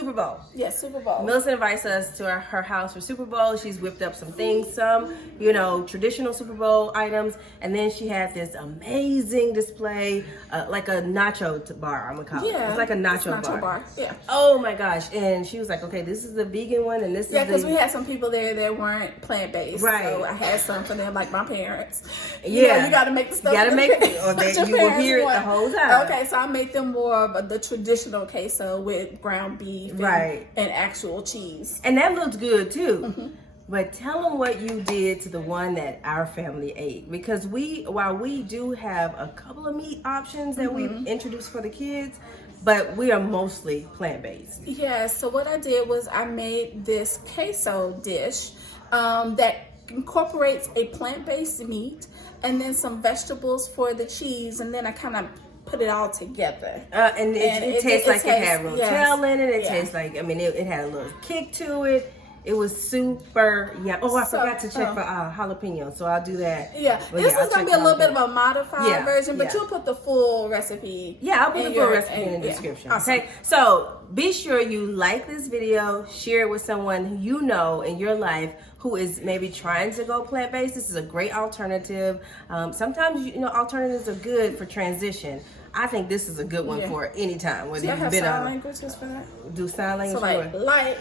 Super Bowl. Yes, Super Bowl. Millicent invites us to her house for Super Bowl. She's whipped up some things, some, traditional Super Bowl items. And then she had this amazing display, like a nacho bar, I'm gonna call it. It's like a nacho bar. Yeah. Oh my gosh. And she was like, okay, this is the vegan one and this is because we had some people there that weren't plant-based. Right. So I had some for them, like my parents. Yeah. You gotta make the stuff. You gotta make it, or you will hear it the whole time. Okay, so I made them more of the traditional queso with ground beef and actual cheese. And that looked good too. But tell them what you did to the one that our family ate. Because while we do have a couple of meat options that we've introduced for the kids, but we are mostly plant-based. Yeah, so what I did was I made this queso dish that incorporates a plant-based meat and then some vegetables for the cheese, and then I kind of put it all together. And it tastes like it had rotel in it. It tastes like, it had a little kick to it. It was super yum. Oh, I forgot to check for jalapeno, so I'll do that. Yeah, this is going to be a little bit of a modified version, but you'll put the full recipe. Yeah, I'll put the full recipe in the description. Awesome. Okay, so be sure you like this video, share it with someone you know in your life who is maybe trying to go plant-based. This is a great alternative. Sometimes, alternatives are good for transition. I think this is a good one for any time. Whether you've been sign languages for that? Do sign language.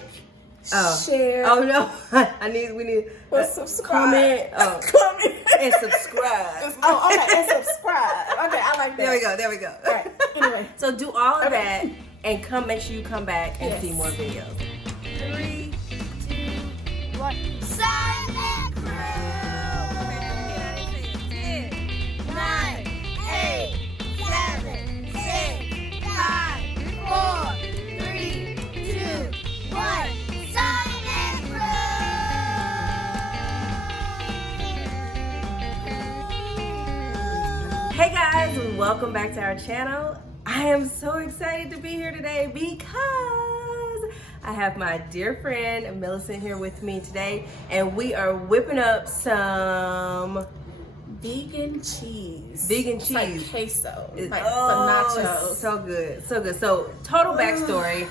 So share. Oh no, we need subscribe. Comment and subscribe. And subscribe. Okay, I like that. There we go. All right. Anyway, so do all of that and make sure you come back and see more videos. 3, 2, 1. Silent Crew! 10, 9, 8, 7, 6, 5, 4, 3, 2, 1. Hey guys, welcome back to our channel. I am so excited to be here today because I have my dear friend Millicent here with me today, and we are whipping up some vegan cheese. Vegan cheese. Like queso. Like nachos. So good. So good. So total backstory.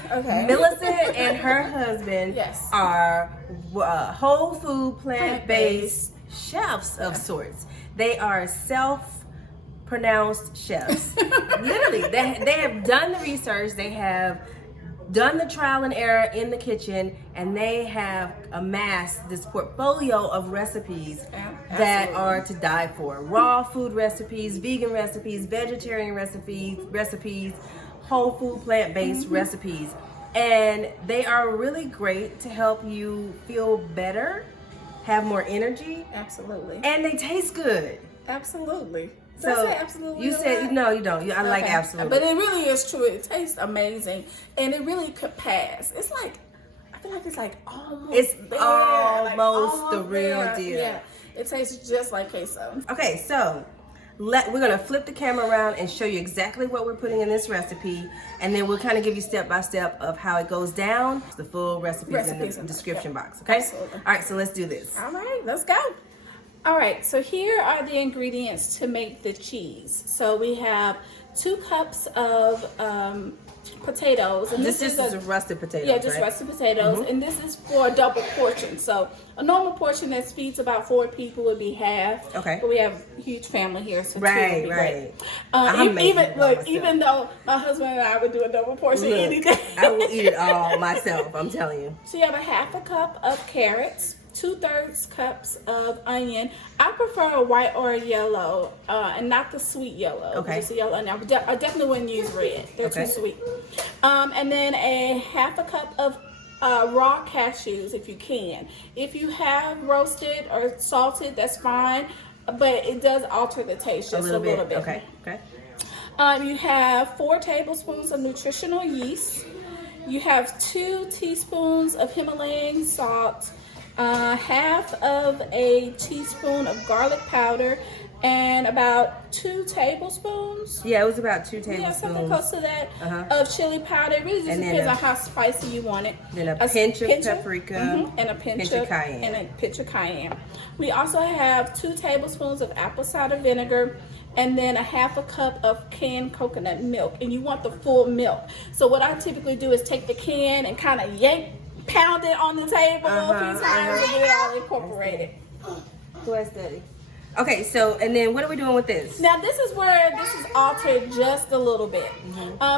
Millicent and her husband are whole food plant-based chefs of sorts. They are self-pronounced chefs. Literally, they have done the research. They have done the trial and error in the kitchen, and they have amassed this portfolio of recipes that are to die for. Raw food recipes, vegan recipes, vegetarian recipes, whole food plant-based recipes. And they are really great to help you feel better, have more energy. Absolutely. And they taste good. Absolutely. So I say absolutely? You said no, you don't. I like absolutely. But it really is true. It tastes amazing, and it really could pass. It's like, I feel like it's like almost. It's there, almost the real deal. Yeah, it tastes just like queso. Okay, so we're gonna flip the camera around and show you exactly what we're putting in this recipe, and then we'll kind of give you step by step of how it goes down. The full recipes in the description box. Okay. Absolutely. All right, so let's do this. All right, let's go. All right, so here are the ingredients to make the cheese. So we have 2 cups of potatoes. And this is rusted potatoes. Yeah, just rusted potatoes. And this is for a double portion. So a normal portion that feeds about 4 people would be half. Okay. But we have a huge family here, so 2 would be great. Even though my husband and I would do a double portion any day. I will eat it all myself, I'm telling you. So you have a 1/2 cup of carrots, 2/3 cups of onion. I prefer a white or a yellow, and not the sweet yellow. Okay. Just a yellow onion. I definitely wouldn't use red. They're too sweet. And then a 1/2 cup of raw cashews, if you can. If you have roasted or salted, that's fine, but it does alter the taste just a little bit. Okay. You have 4 tablespoons of nutritional yeast. You have 2 teaspoons of Himalayan salt, 1/2 of a teaspoon of garlic powder, and about 2 tablespoons. Yeah, it was about 2 tablespoons. Yeah, something close to that of chili powder. It really just depends on how spicy you want it. Then a pinch of paprika and a pinch of cayenne. And a pinch of cayenne. We also have 2 tablespoons of apple cider vinegar, and then a 1/2 cup of canned coconut milk. And you want the full milk. So what I typically do is take the can and kind of pound it on the table a few times and get it all incorporated. Who has Daddy? Okay, so, and then what are we doing with this? Now this is where this is altered just a little bit.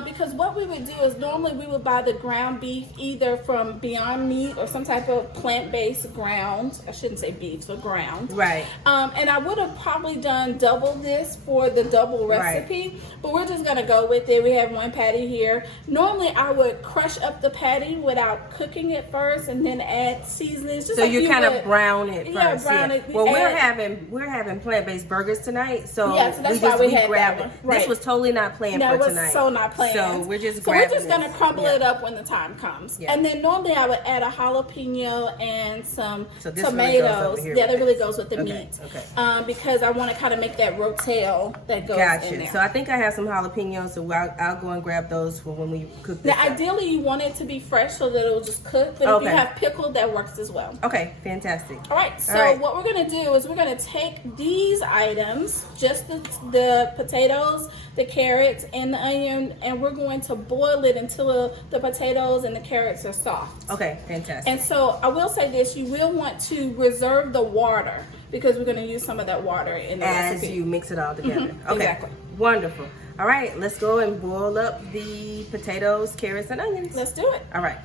Because what we would do is normally we would buy the ground beef either from Beyond Meat or some type of plant-based ground. I shouldn't say beef, so ground. Right. And I would have probably done double this for the double recipe, but we're just gonna go with it. We have 1 patty here. Normally I would crush up the patty without cooking it first and then add seasonings. Just so like you kind of brown it first. Yeah, brown it. Well, we're having plant-based burgers tonight, so yeah, so that's why we had grabbed that one. it. Right. This was totally not planned for tonight. No, it was so not planned. So we're just gonna crumble it up when the time comes. Yeah. And then normally I would add a jalapeno and some tomatoes. Really that really goes with the meat. Okay. Because I want to kind of make that rotel that goes in there. So I think I have some jalapenos, so I'll go and grab those for when we cook this. Now, ideally, you want it to be fresh so that it will just cook. But if you have pickled, that works as well. Okay, fantastic. All right. So what we're gonna do is we're gonna take these items, just the potatoes, the carrots, and the onion, and we're going to boil it until the potatoes and the carrots are soft. Okay, fantastic. And so I will say this: you will want to reserve the water because we're going to use some of that water in the recipe. As you mix it all together. Okay, exactly. Wonderful. All right, let's go and boil up the potatoes, carrots, and onions. Let's do it. All right.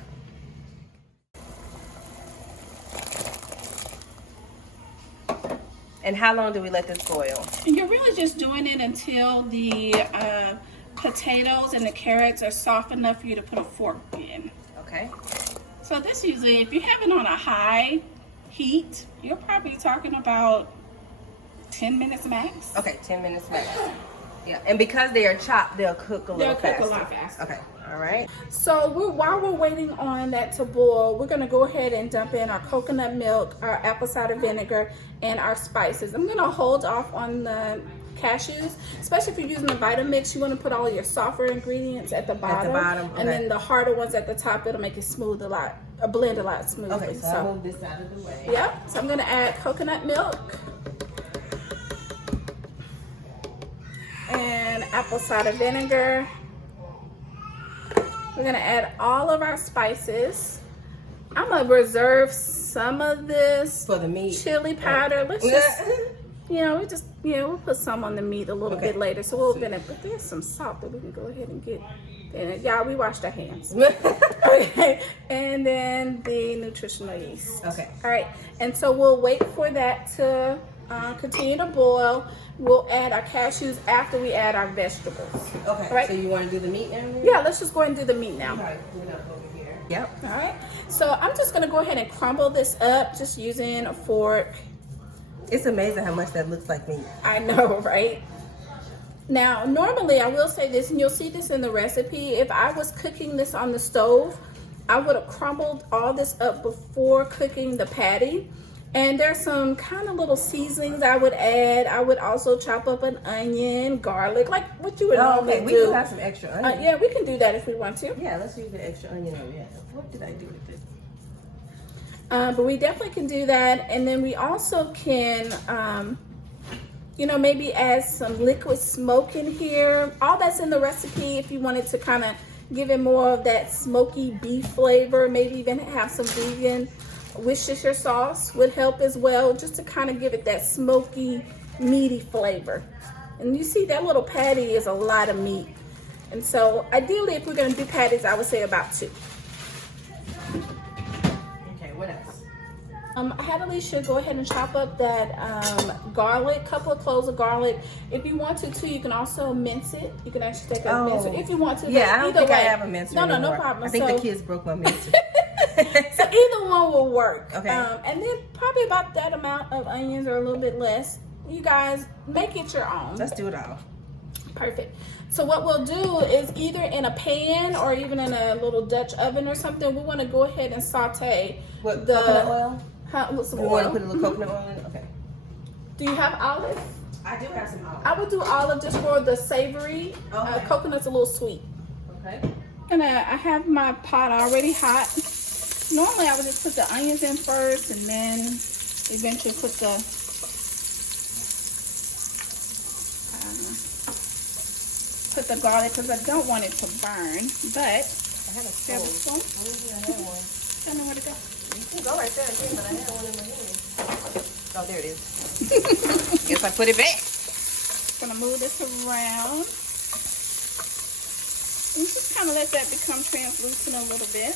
And how long do we let this boil? And you're really just doing it until the potatoes and the carrots are soft enough for you to put a fork in. Okay. So this usually, if you have it on a high heat, you're probably talking about 10 minutes max. Okay, 10 minutes max. Yeah, and because they are chopped, they'll cook a little faster. They'll cook a lot faster. Okay, all right. So while we're waiting on that to boil, we're gonna go ahead and dump in our coconut milk, our apple cider vinegar, and our spices. I'm gonna hold off on the cashews, especially if you're using the Vitamix. You want to put all your softer ingredients at the bottom, okay. And then the harder ones at the top. It'll make it smooth blend a lot smoother. Okay, so I'll move this out of the way. Yep. So I'm gonna add coconut milk and apple cider vinegar. We're gonna add all of our spices. I'm gonna reserve some of this for the meat chili powder. Let's just, we'll put some on the meat a little bit later. So we'll but there's some salt that we can go ahead and get. And y'all, we washed our hands. Okay. And then the nutritional yeast. Okay. All right. And so we'll wait for that to continue to boil. We'll add our cashews after we add our vegetables. Okay. All right. So you want to do the meat now? Yeah, let's just go ahead and do the meat now. All right. We're going to go over here. Yep. All right. So I'm just going to go ahead and crumble this up just using a fork. It's amazing how much that looks like meat. I know, right? Now, normally, I will say this, and you'll see this in the recipe. If I was cooking this on the stove, I would have crumbled all this up before cooking the patty. And there's some kind of little seasonings I would add. I would also chop up an onion, garlic, like what you would normally do. We do have some extra onion. Yeah, we can do that if we want to. Yeah, let's use the extra onion over here. What did I do with it? But we definitely can do that. And then we also can, maybe add some liquid smoke in here. All that's in the recipe if you wanted to kind of give it more of that smoky beef flavor. Maybe even have some vegan Worcestershire sauce would help as well, just to kind of give it that smoky, meaty flavor. And you see that little patty is a lot of meat. And so ideally, if we're going to do patties, I would say about 2. What else? I had Alicia go ahead and chop up that garlic, couple of cloves of garlic. If you want to, too, you can also mince it. You can actually take a mincer if you want to. Yeah, I don't think I have a mincer anymore. No problem. I think the kids broke my mincer. So either one will work. Okay. And then probably about that amount of onions or a little bit less. You guys, make it your own. Let's do it all. Perfect. So what we'll do is either in a pan or even in a little Dutch oven or something, we want to go ahead and saute coconut oil? With some We oil. want to put a little coconut oil in it? Okay. Do you have olive? I do have some olive. I would do olive just for the savory. Okay. Coconut's a little sweet. Okay. And I have my pot already hot. Normally I would just put the onions in first and then eventually put the garlic because I don't want it to burn. But I have a grab a spoon. spoon. I have one. Tell me where to go. You can go right there again, but I had one in my hand. Oh, there it is. Guess I put it back. Gonna move this around. And just kind of let that become translucent a little bit.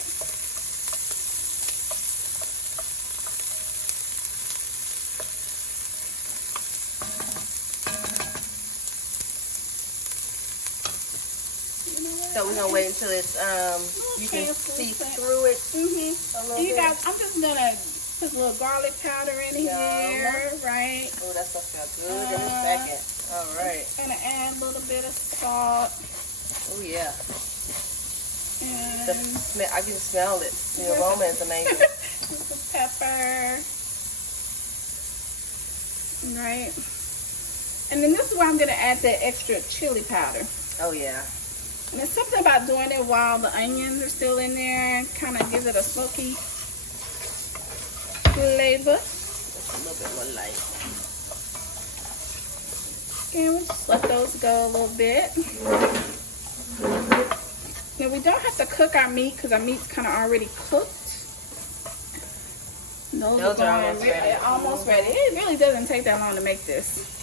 So we're gonna wait until it's you can see through it a little And you bit. guys, I'm just gonna put a little garlic powder in here, right? Oh, that stuff smells good in a second. All right. Gonna add a little bit of salt Oh yeah. and I can smell it. The aroma is amazing. some pepper, right? And then this is where I'm gonna add that extra chili powder. Oh yeah. And there's something about doing it while the onions are still in there. Kind of gives it a smoky flavor. Just a little bit more light. And we'll just let those go a little bit. Now we don't have to cook our meat because our meat's kind of already cooked. Those are almost ready. It really doesn't take that long to make this.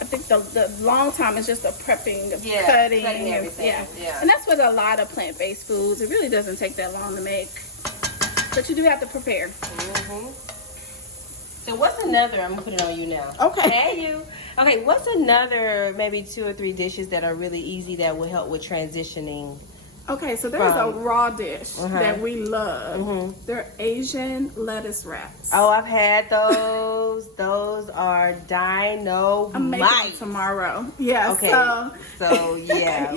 I think the long time is just the prepping, the cutting, everything. Yeah. And that's with a lot of plant-based foods. It really doesn't take that long to make, but you do have to prepare. So what's another? I'm gonna put it on you now. Okay. Hey you. Okay. What's another maybe 2 or 3 dishes that are really easy that will help with transitioning? Okay, so there's a raw dish that we love. They're Asian lettuce wraps. Oh, I've had those. Those are dynamite. I'm making them tomorrow. Yeah. Okay. So yeah,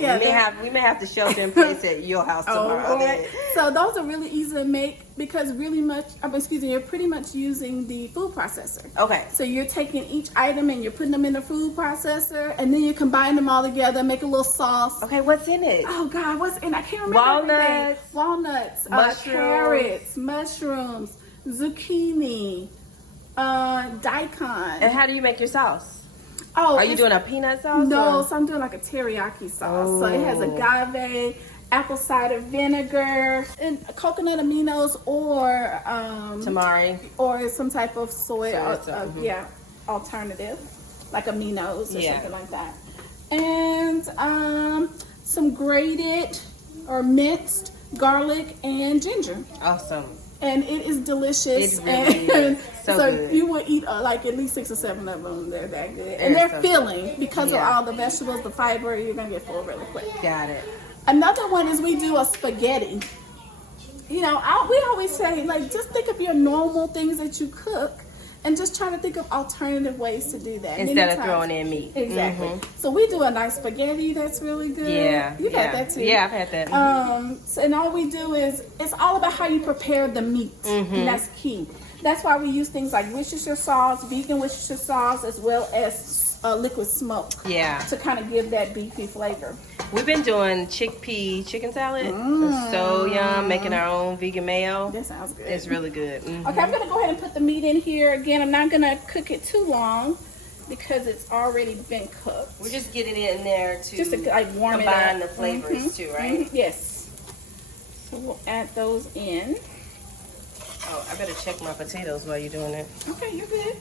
we may have to shelter in place at your house tomorrow. Right. So those are really easy to make because you're pretty much using the food processor. Okay. So you're taking each item and you're putting them in the food processor, and then you combine them all together, make a little sauce. Okay, what's in it? Oh God, what's in? I can't remember. Walnuts, mushrooms, carrots, mushrooms, zucchini, daikon. And how do you make your sauce? Oh, are you doing a peanut sauce? No, or? so I'm doing like a teriyaki sauce. So it has agave, apple cider vinegar, and coconut aminos, or tamari, or some type of soy alternative, like aminos or something like that. And some grated or minced garlic and ginger. Awesome. And it is delicious. It really is. So good. You will eat like at least 6 or 7 of them. They're that good. And they're filling because of all the vegetables, the fiber. You're going to get full really quick. Got it. Another one is we do a spaghetti. You know, we always say, like, just think of your normal things that you cook and just try to think of alternative ways to do that. Instead of throwing in meat. Exactly. So we do a nice spaghetti that's really good. Yeah. You've had that too. Yeah, I've had that. And all we do is, it's all about how you prepare the meat. And that's key. That's why we use things like Worcestershire sauce, vegan Worcestershire sauce, as well as liquid smoke. Yeah. To kind of give that beefy flavor. We've been doing chickpea chicken salad. It's so yum. Making our own vegan mayo. That sounds good. It's really good. Okay, I'm going to go ahead and put the meat in here. Again, I'm not going to cook it too long because it's already been cooked. We're just getting it in there to just to like warm combine it up. The flavors too, right? Yes. So we'll add those in. Oh, I better check my potatoes while you're doing it. Okay, you're good.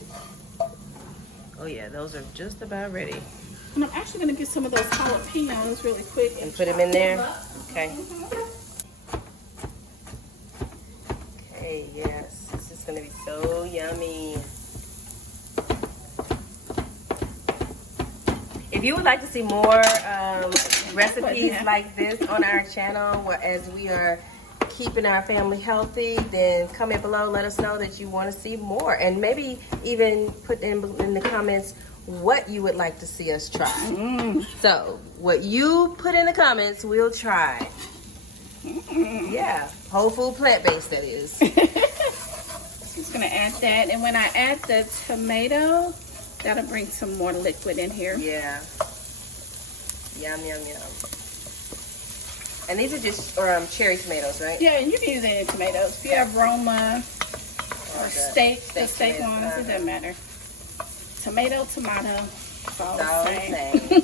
Oh yeah, those are just about ready. And I'm actually going to get some of those jalapenos really quick. And put them in there? Okay. Okay, yes. This is going to be so yummy. If you would like to see more recipes like this on our channel as we are keeping our family healthy, then comment below, let us know that you want to see more, and maybe even put in the comments what you would like to see us try. So what you put in the comments, we'll try. Yeah, whole food, plant-based, that is. Just gonna add that, and when I add the tomato, That'll bring some more liquid in here. Yeah. Yum, yum, yum. And these are just cherry tomatoes, right? Yeah, and you can use any tomatoes. If you have Roma or steak ones, it doesn't matter. Tomato, it's all the same.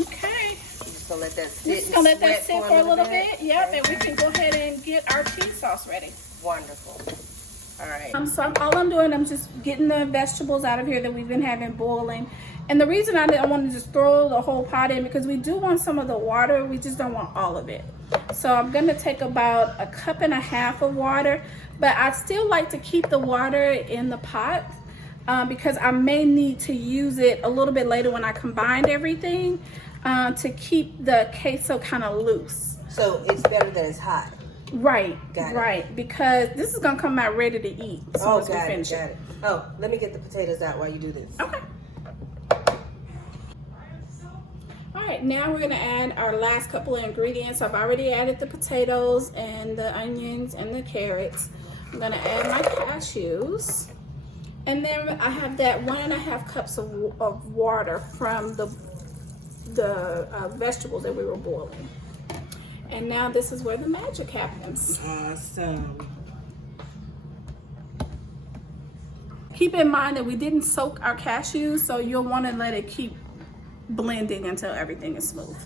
Okay. Just gonna let that sit. Just gonna let that sit for a little bit. Yep, and we can go ahead and get our cheese sauce ready. Wonderful. All right. So all I'm doing, I'm just getting the vegetables out of here that we've been having boiling. And the reason I want to just throw the whole pot in, because we do want some of the water, we just don't want all of it. So I'm going to take about 1.5 cups of water, but I still like to keep the water in the pot because I may need to use it a little bit later when I combined everything to keep the queso kind of loose. So it's better that it's hot. Right, Got it. right, because this is going to come out ready to eat as soon as we finish it. Oh, let me get the potatoes out while you do this. Okay. All right, now we're gonna add our last couple of ingredients. I've already added the potatoes and the onions and the carrots. I'm gonna add my cashews. And then I have that 1.5 cups of water from the vegetables that we were boiling. And now this is where the magic happens. Awesome. Keep in mind that we didn't soak our cashews, so you'll wanna let it keep blending until everything is smooth.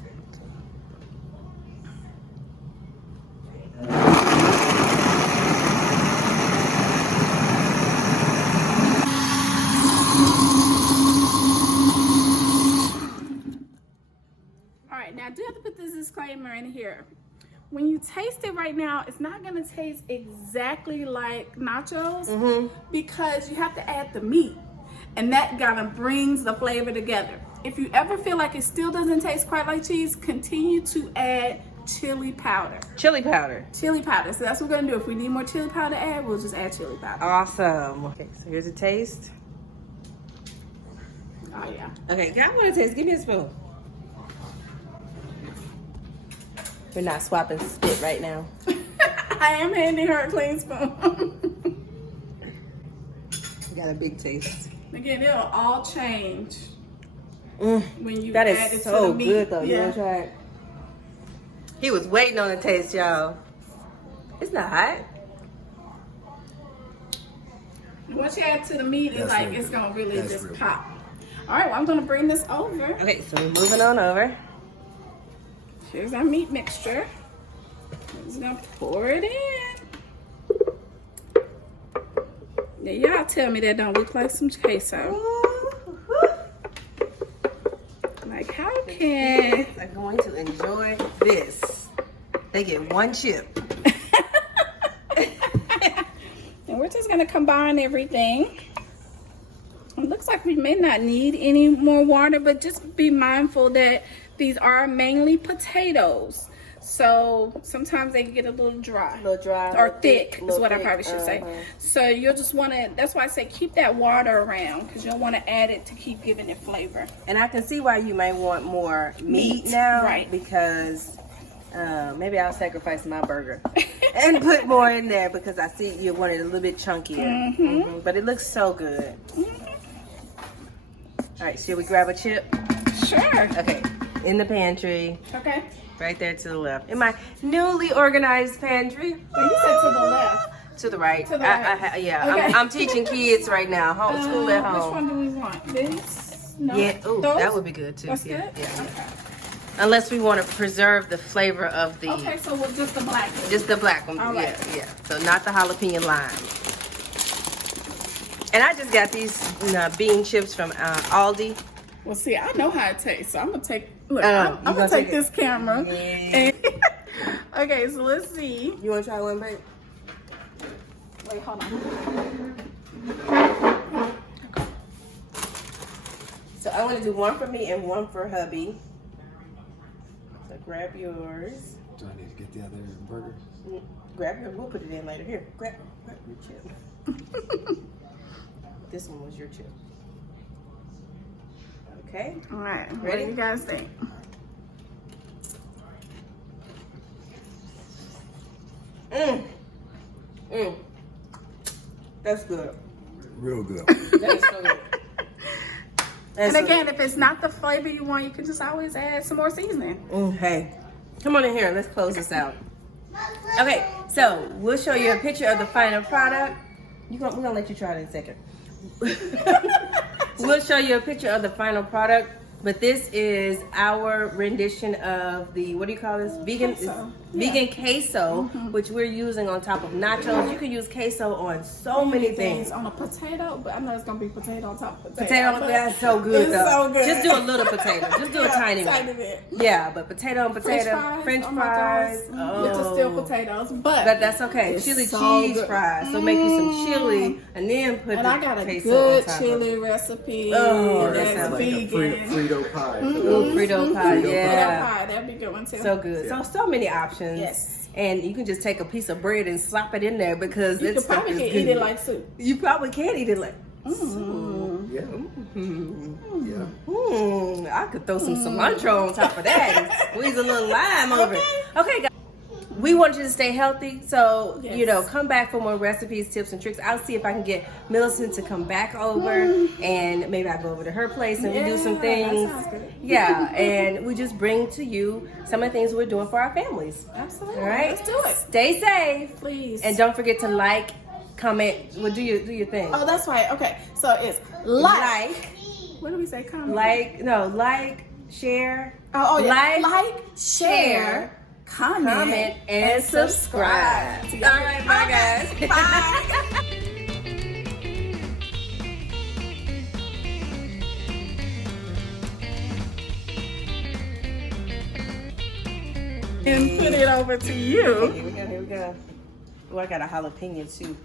All right, now I do have to put this disclaimer in here. When you taste it right now, it's not gonna taste exactly like nachos because you have to add the meat. And that kind of brings the flavor together. If you ever feel like it still doesn't taste quite like cheese, continue to add chili powder. Chili powder. Chili powder. So that's what we're gonna do. If we need more chili powder to add, we'll just add chili powder. Awesome. Okay, so here's a taste. Oh yeah. Okay, I want to taste. Give me a spoon. We're not swapping spit right now. I am handing her a clean spoon. Got a big taste. Again, it'll all change when you That add it is to so the meat. good though. You Yeah. wanna try it? He was waiting on the taste, y'all. It's not hot. Once you add to the meat, it's like it's gonna really That's just real. pop. All right, well, I'm gonna bring this over. Okay, so we're moving on over. Here's our meat mixture. I'm just gonna pour it in. Now y'all tell me that don't look like some queso. Like how can? Kids are going to enjoy this. They get one chip. And we're just gonna combine everything. It looks like we may not need any more water, but just be mindful that these are mainly potatoes. So sometimes they can get a little dry. A little dry. Or thick is what I thick. probably should say. So you'll just want to, that's why I say keep that water around because you'll want to add it to keep giving it flavor. And I can see why you might want more meat now. Right. Because maybe I'll sacrifice my burger and put more in there because I see you want it a little bit chunkier. But it looks so good. All right, should we grab a chip? Sure. Okay, in the pantry, Okay. right there to the left. In my newly organized pantry. So you said to the left. To the right. To the right. Yeah, Okay. I'm teaching kids right now. Homeschool at Which home. one do we want? This? No. Yeah, ooh, Those? that would be good too. That's yeah, good? yeah. Okay. Unless we want to preserve the flavor of the, Okay, so we'll just the black one. just the black one. All Yeah, right. yeah. So not the jalapeno lime. And I just got these bean chips from Aldi. Well, see, I know how it tastes, so I'm gonna take. Look, Oh, I'm you gonna gonna take take it? this camera. Yeah. And okay, so let's see. You want to try one, babe? Wait, hold on. So I want to do one for me and one for hubby. So grab yours. Do I need to get the other burgers? Grab yours. We'll put it in later. Here, grab your chip. This one was your chip. Okay. All right, Ready? what do you guys think? That's good. Real good. That's so good. And again, if it's not the flavor you want, you can just always add some more seasoning. Okay, come on in here. Let's close this out. Okay, so we'll show you a picture of the final product. We're gonna let you try it in a second. We'll show you a picture of the final product. But this is our rendition of the, what do you call this? Vegan Queso. Vegan queso, which we're using on top of nachos. You can use queso on so many things. On a potato, but I know it's gonna be potato on top of potato. Potato, that's so good It's though. so good. Just do a little potato. Just do a tiny one. bit. Yeah, but potato and potato, French oh my fries. gosh. It's just still potatoes, but That's okay. it's Chili so cheese good. fries. So make you some chili and then put And the I got a queso good on top chili of it. recipe. Oh, that that's sounds Like a vegan. Frito pie. Ooh, Frito pie, Frito yeah. Pie, that'd be a good one too. So good. So many options. Yes. And you can just take a piece of bread and slap it in there because You it's could probably good. eat it like soup. You probably can eat it like. Yeah. Yeah. I could throw some cilantro on top of that and squeeze a little lime over it. Okay, guys. We want you to stay healthy, so Yes. you know, come back for more recipes, tips, and tricks. I'll see if I can get Millicent to come back over, and maybe I'll go over to her place and we do some Yeah, things. that sounds good. Yeah, and we just bring to you some of the things we're doing for our families. Absolutely. All right, Let's do it. Stay safe, Please. and don't forget to like, comment. Well, do your thing. Oh, that's right. Okay. So it's like. What do we say? Comment. like, share. Oh yeah. like, share, comment, and subscribe. All All right, bye guys. Bye. And put it over to you. Here we go. Oh, I got a jalapeno too.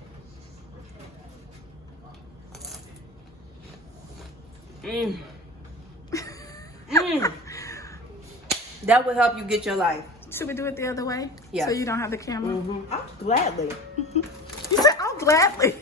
That will help you get your life. Should we do it the other way? Yeah. So you don't have the camera? Gladly. You said, "Oh, gladly."